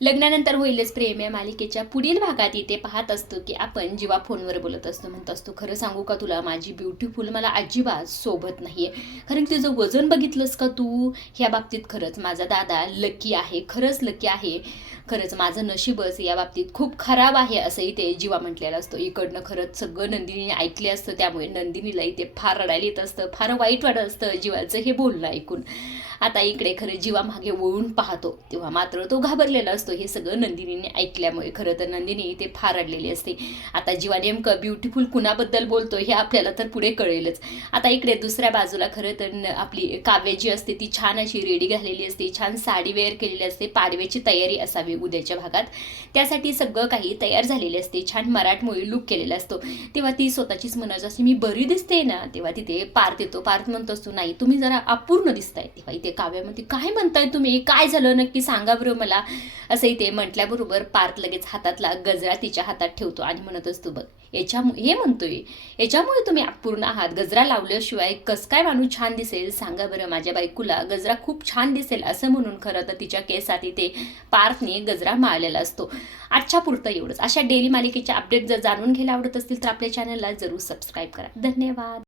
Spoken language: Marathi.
लग्नानंतर होईलच प्रेम या मालिकेच्या पुढील भागात इथे पाहत असतो की आपण जेव्हा फोनवर बोलत असतो म्हणत असतो, खरं सांगू का तुला, माझी ब्युटिफुल मला अजिबात सोबत नाहीये. कारण तिचं वजन बघितलंस का तू? ह्या बाबतीत खरंच माझा दादा लकी आहे, खरंच लकी आहे. खरंच माझं नशीबच या बाबतीत खूप खराब आहे असंही ते जीवा म्हटलेलं असतं. इकडनं खरंच सगळं नंदिनीने ऐकले असतं, त्यामुळे नंदिनीला इथे फार रडायला येत असतं, फार वाईट वाटत असतं जीवाचं हे बोलणं ऐकून. आता इकडे खरं जीवा मागे वळून पाहतो तेव्हा मात्र तो घाबरलेला असतो हे सगळं नंदिनीने ऐकल्यामुळे. खरं तर नंदिनी इथे फार रडलेली असते. आता जीवा नेमकं ब्युटिफुल कुणाबद्दल बोलतो हे आपल्याला तर पुढे कळेलच. आता इकडे दुसऱ्या बाजूला खरं तर आपली काव्य जी असते ती छान अशी रेडी घालेली असते, छान साडी वेअर केलेली असते. पाडव्याची तयारी असावी उद्याच्या भागात, त्यासाठी सगळं काही तयार झालेले असते. छान मराठमोळी लुक केलेला असतो. तेव्हा ती स्वतःचीच म्हणत असते, मी बरी दिसते ना. तेव्हा तिथे पार्थ येतो. पार्थ म्हणतो असतो, नाही तुम्ही जरा अपूर्ण दिसताय. तेव्हा इथे काव्यामध्ये, काय म्हणताय तुम्ही, काय झालं नक्की सांगा बरं मला, असं इथे म्हटल्याबरोबर पार्थ लगेच हातातला गजरा तिच्या हातात ठेवतो आणि म्हणत असतो, बघ हे म्हणतोय याच्यामुळे तुम्ही अपूर्ण आहात. गजरा लावल्याशिवाय कस काय माणूस छान दिसेल सांगा बरं, माझ्या बायकोला गजरा खूप छान दिसेल असं म्हणून खरं तर तिच्या केसात इथे पार्थने गजरा माळलेला असतो. आजच्या पुरतं एवढंच. अशा डेली मालिकेच्या अपडेट जर जाणून घ्यायला आवडत असतील तर आपल्या चॅनलला जरूर सबस्क्राईब करा. धन्यवाद.